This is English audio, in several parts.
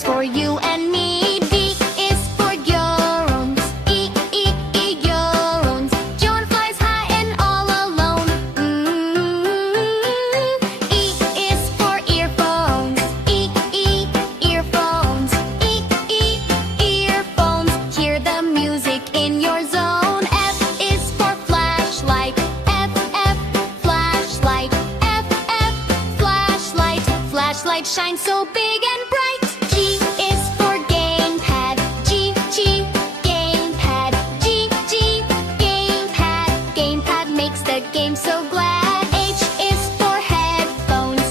is for you and me. D is for Eurons. Eurons. John flies high and all alone. E is for earphones. Earphones. Earphones. Hear the music in your zone. F is for flashlight. Flashlight. Flashlight. Flashlight shines so big and bright. G is for gamepad. Gamepad. Gamepad. Gamepad makes the game so glad. H is for headphones.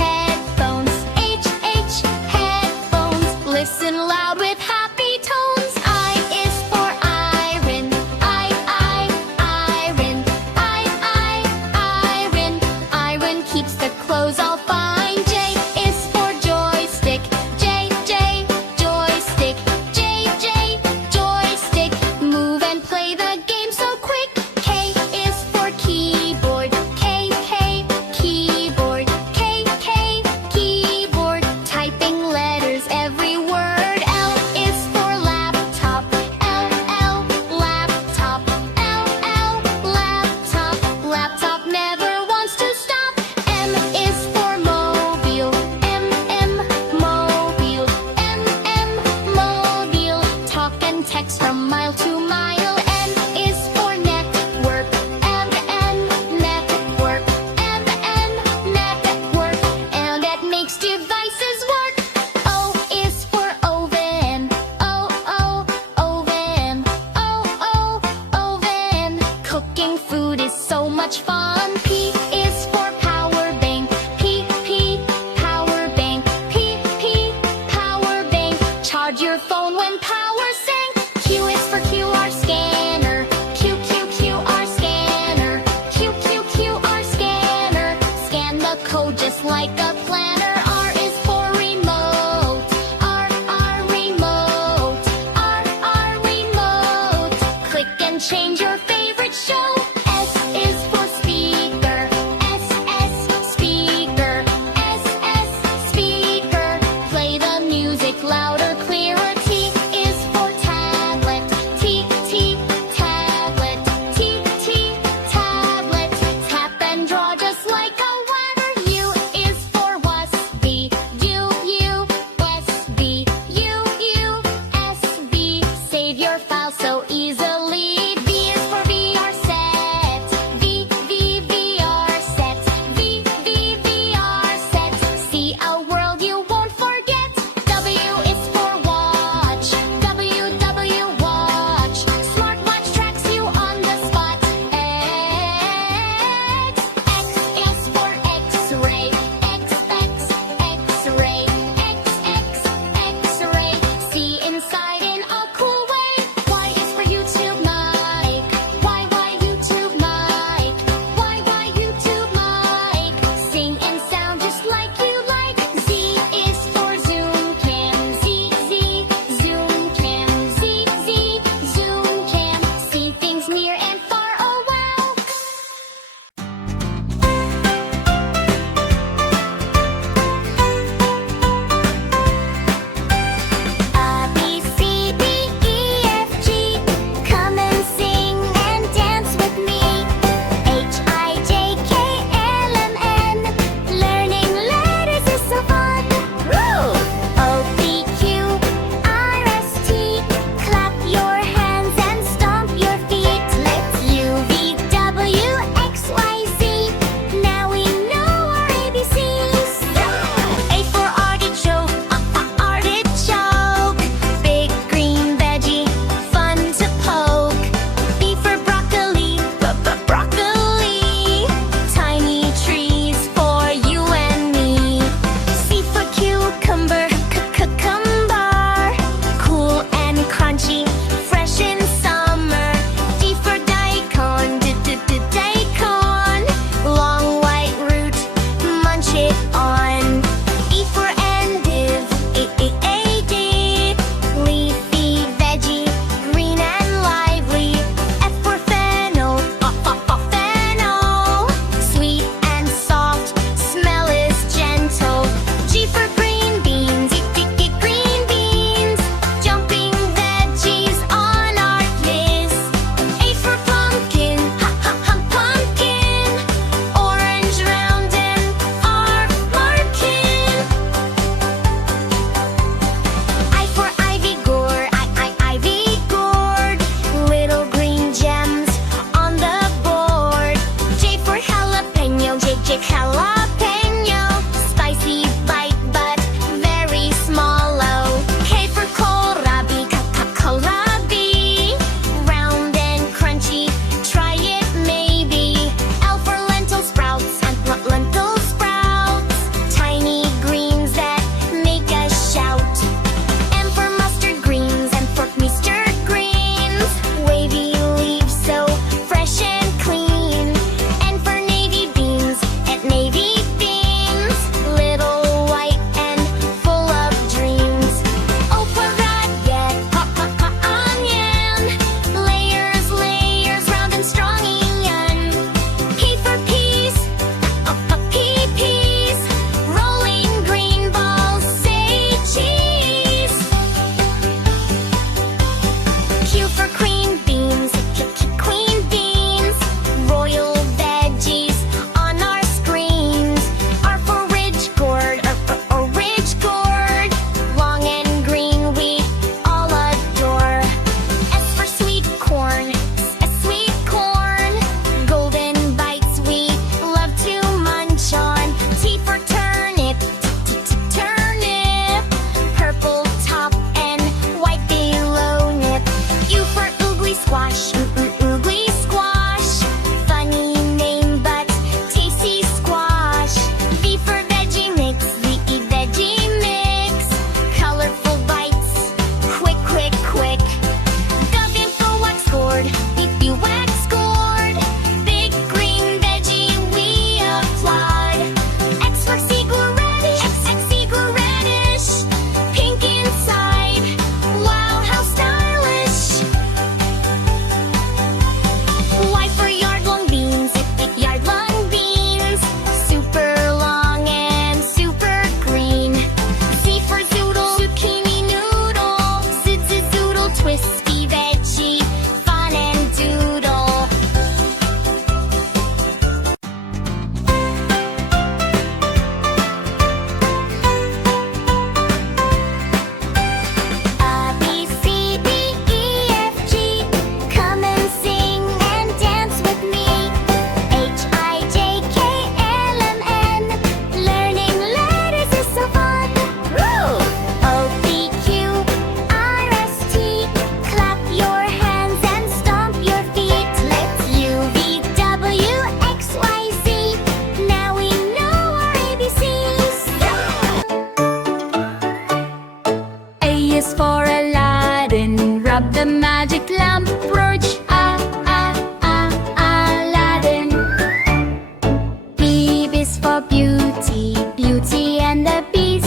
Headphones. Headphones. Listen loud with happy tones. I is for iron. Iron. Iron keeps the clothes all fine. J is for joy.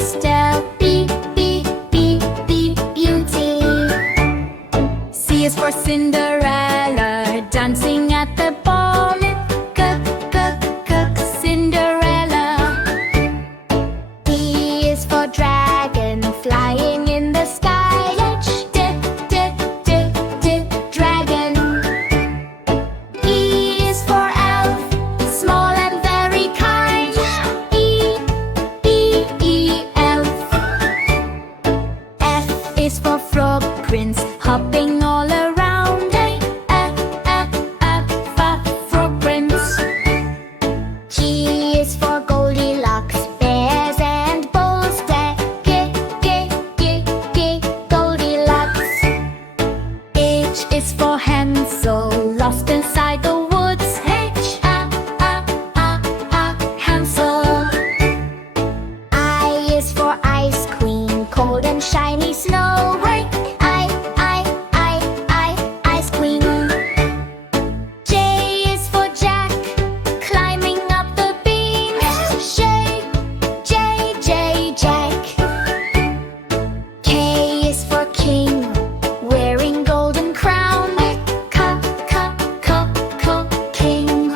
pastel. B, B, B, B, beauty. C is for Cinderella, dancing at the ball. C, Cinderella. D is for dragon, flying in the sky. D, D, D, D, dragon. E is for elf, small and very kind. E, E, E, elf. F is for Frog Prince, hopping all around. Frog Prince. G is for Goldilocks, bears and bulls. G, G, G, G, Goldilocks. H is for Hansel, lost inside the woods. H, Hansel. I is for Ice Queen, cold and shiny snow white. Ice Queen. J is for Jack, climbing up the beam. J, Jack. K is for King, wearing golden crown. King.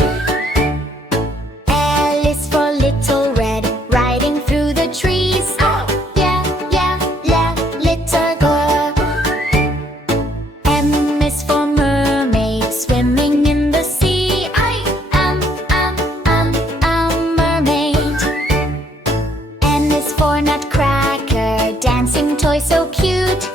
L is for Little Red, riding through the trees. Yeah, little girl. M is for Mermaid, swimming in the sea. Mermaid. N is for Nutcracker, dancing toy so cute.